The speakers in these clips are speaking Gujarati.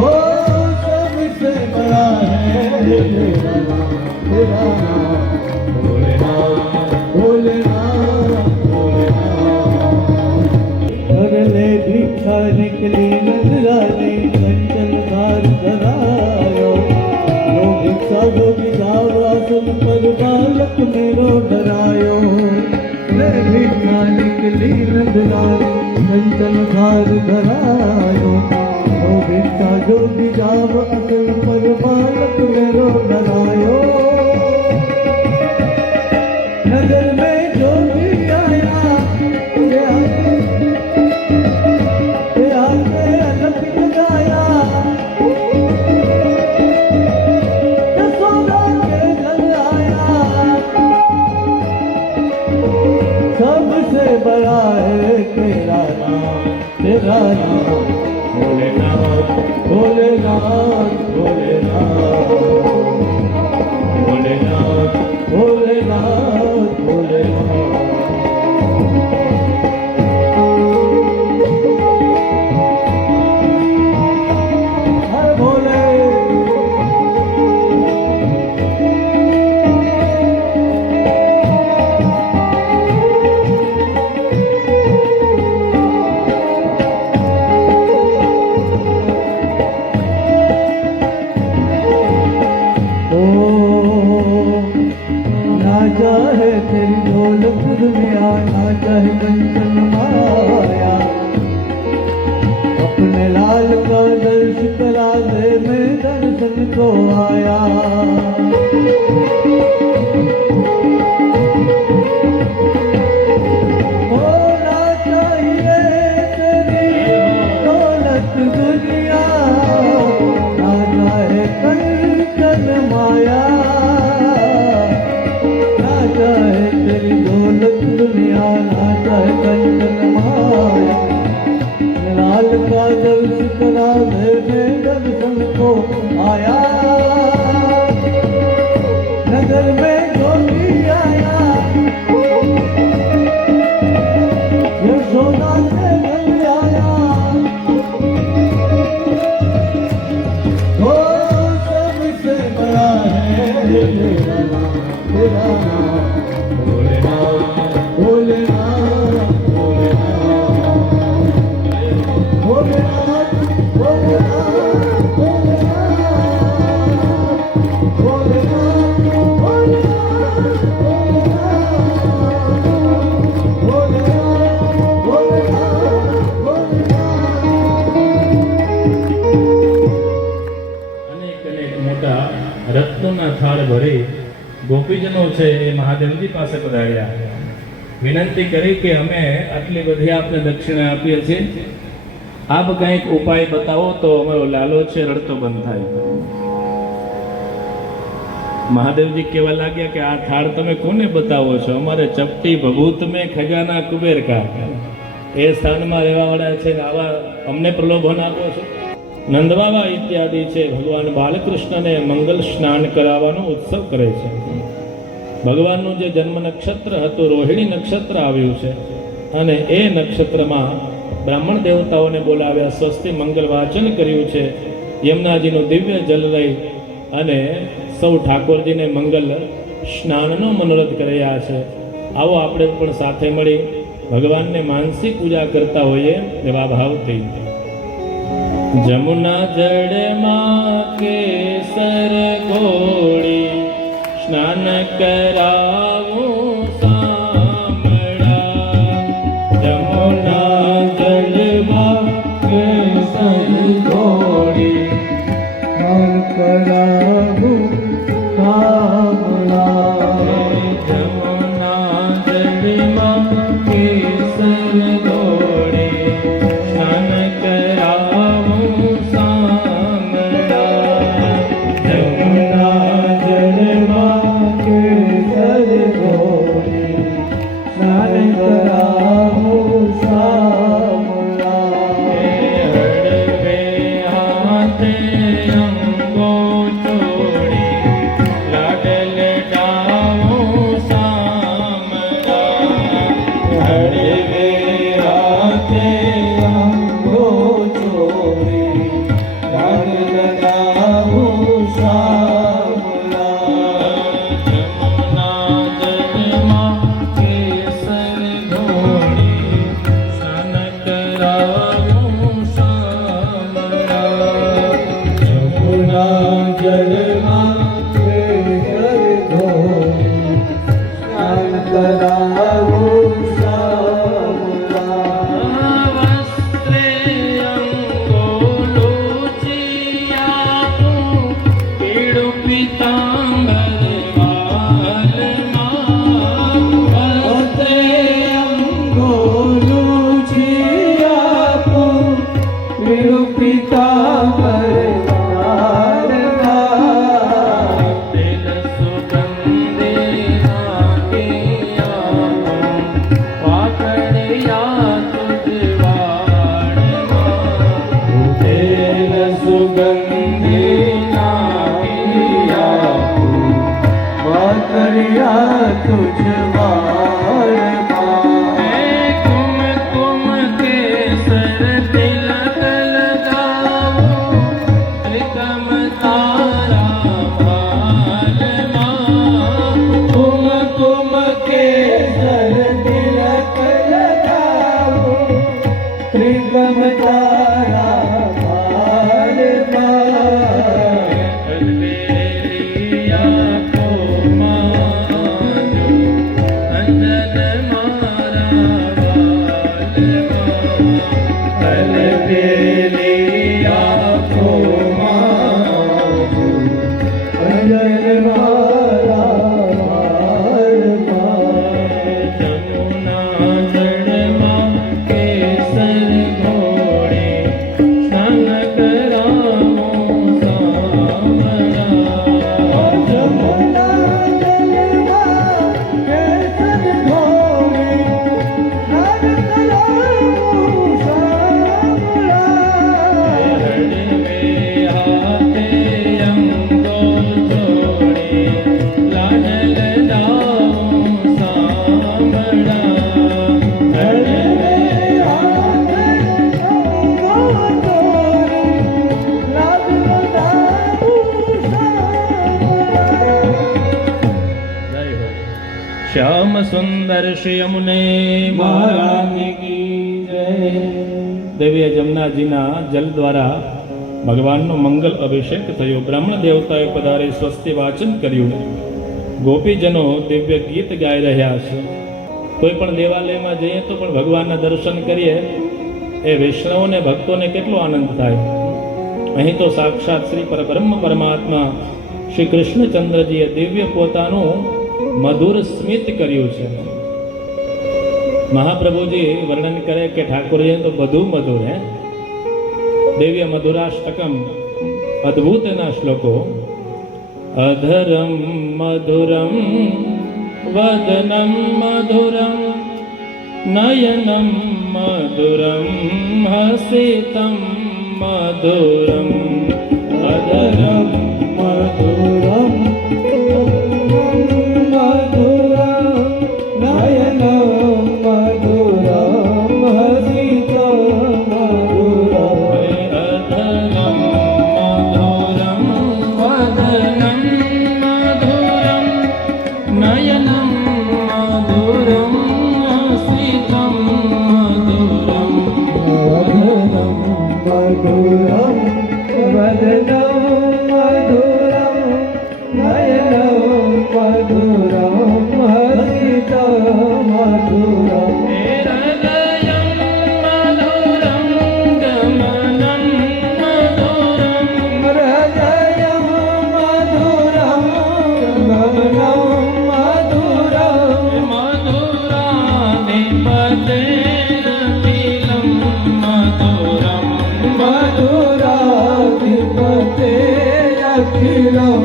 हो सबसे बड़ा है तेरा नाम, तेरा नाम भोलेनाथ, भोलेनाथ, भोलेनाथ। कर ले भिक्षा निकली नजरानी, कंचन धार धरायो, लो भिक्षा जोगी जावा सुन पर बालक मेरो डरायो। ले भिक्षा निकली नजरानी, कंचन धार धरायो, लो भिक्षा जोगी जावा सुन पर बालक मेरो डरायो। नजर में जोगी आया बड़ा है तेरा नाम, तेरा नाम भोलेनाथ, भोलेनाथ, भोलेनाथ, भोलेनाथ, भोलेनाथ, भोलेनाथ। हर भोले चाहे तेरी दौलत दुनिया, ना चाहे कंचन माया, अपने लाल का दर्श करा दे, मैं दर्शन को आया। होना चाहिए तेरी दौलत दुनिया, ना चाहे कंचन माया, चाहे तेरी दौलत दुनिया, ना चाहे कंचन माया, लाल का दर्श करा दे, मैं दर्शन को आया। नगर में जोगी आया, यशोदा से घर आया, वो सबसे बड़ा है तेरा नाम, तेरा नाम भोलेनाथ, भोलेनाथ, भोलेनाथ, भोलेनाथ, भोलेनाथ, भोलेनाथ, भोलेनाथ, અનેક અનેક મોટા રત્નોના થાળ ભરી ગોપીજનો છે એ મહાદેવજી પાસે પધાર્યા, વિનંતી કરી કે અમે આટલી બધી આપને દક્ષિણા આપીએ છીએ, આપ કંઈક ઉપાય બતાવો તો અમારો લાલો છે રડતો બંધ થાય। મહાદેવજી કહેવા લાગ્યા કે આ થાળ તમે કોને બતાવો છો, અમારે ચપટી ભભૂત મેં ખજાના કુબેર કા, એ સ્થાનમાં રહેવાવાળા છે ને આવા અમને પ્રલોભન આપો છો। નંદબાબા ઇત્યાદિ છે ભગવાન બાલકૃષ્ણને મંગલ સ્નાન કરાવવાનો ઉત્સવ કરે છે। ભગવાનનું જે જન્મ નક્ષત્ર હતું રોહિણી નક્ષત્ર આવ્યું છે, અને એ નક્ષત્રમાં બ્રાહ્મણ દેવતાઓને બોલાવ્યા, સ્વસ્તિ મંગલ વાચન કર્યું છે, યમુનાજીનું દિવ્ય જલ લઈ અને સૌ ઠાકોરજીને મંગલ સ્નાનનો મનોરથ કર્યા છે। આવો આપણે પણ સાથે મળી ભગવાનને માનસિક પૂજા કરતા હોઈએ એવા ભાવથી। જમુના જળમાં કેસર ઘોળી સ્નાન કરાવું સામળા, જમુના જળમાં કેસર ઘોળી સ્નાન કરાવું સામળા, જમુના જળમાં કેસર ઘોળી સ્નાન કરાવું સામળા, જમુના જળમાં કેસર ઘોળી સ્નાન કરાવું સામળા, હળવે હાથે અંગો ચોળી લાડ લડાવું સામળા, હળવે હાથે અંગો ચોળી લાડ લગાવું શામળા. જમુના જળમાં કેસર ઘોળી સ્નાન કરાવું શામળા. જમુના જળમાં કેસર ઘોળી સ્નાન કરાવું શામળા. વસ્ત્રે અંગોલુચી આપું પીળું પીતાંબર વાલમાં. વસ્ત્રે અંગોલું આપું પીળું પીતાંબર વાળમાં. તેલ સુગંધી નાખી આપું પાકડિયા તુજ વાળમાં. તેલ સુગંધી નાખી આપું વાકડિયા તુજ વાળમાં. કુમકુમ કેસર તિલક લગાવું ત્રિકમ તારા વાલમાં. કુમકુમ કેસર તિલક લગાવું ત્રિગમ તારા વાળમાં. કલબેલિયા કો માજો અંજન મારા વાલમાં. કલબેલિયા કો માજો અંજન મારા વાળમાં. જમુના જળમાં કેસર ઘોળી સ્નાન કરાવું શામળા. જમુના જળમાં કેસર ઘોળી સ્નાન કરાવું શામળા. હળવે હાથે અંગોલ છોડી લાડ લડાવું શામળા. હળવે શ્યામ સુંદર શ્રી યમુને મહારાજ કી જય. દેવીએ જમનાજીના જલ દ્વારા ભગવાનનો મંગલ અભિષેક થયો. બ્રાહ્મણ દેવતાએ પધારી સ્વસ્તિ વાચન કર્યું. ગોપીજનો દિવ્ય ગીત ગાઈ રહ્યા છે. કોઈ પણ દેવાલયમાં જઈએ તો પણ ભગવાનના દર્શન કરીએ એ વૈષ્ણવોને ભક્તોને કેટલો આનંદ થાય. અહીં તો સાક્ષાત શ્રી પરબ્રહ્મ પરમાત્મા શ્રી કૃષ્ણચંદ્રજીએ દિવ્ય પોતાનું મધુર સ્મિત કર્યું છે. મહાપ્રભુજી વર્ણન કરે કે ઠાકોરજી તો બધું મધુર હે. દિવ્ય મધુરાષ્ટકમ અદ્ભુત એના શ્લોકો. અધરમ મધુરમ વદનમ મધુરમ નયનમ મધુરમ હસિતમ મધુરમ. અધરમ મધુરમ મધુરમ નયનમ મધુરમ હસિતમ મધુરમ. અધરમ મધુરમ વદનમ મધુરમ નયનમ મધુરમ હસિતમ મધુરમ. મધુરમ મધુરમ વદનમ મધુરમ નયનમ મધુરમ હસિતમ મધુરમ. હૃદયમ મધુરમ ગમનમ મધુરમ. હૃદયમ મધુરમ ગમનમ મધુરમ. મધુરાધિપતેરખિલમ મધુરમ. મધુરાધિપતે અખિલમ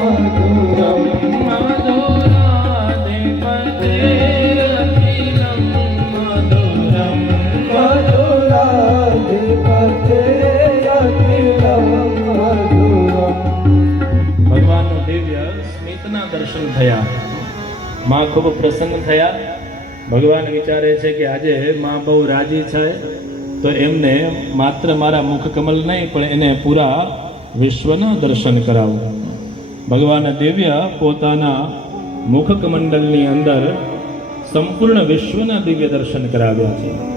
મધુરમ. મધુરાધિપતેરખિલમ મધુરમ. મધુરાધિપતે અખિલમ મધુરમ. ભગવાનનું દિવ્ય સ્મિતના દર્શન થયા. માં ખૂબ પ્રસન્ન થયા. ભગવાન વિચારે છે કે આજે માં બહુ રાજી છે તો એમને માત્ર મારા મુખ કમલ નહીં પણ એને પૂરા વિશ્વના દર્શન કરાવો. ભગવાન દિવ્ય પોતાના મુખ કમંડલની અંદર સંપૂર્ણ વિશ્વના દિવ્ય દર્શન કરાવ્યા છે.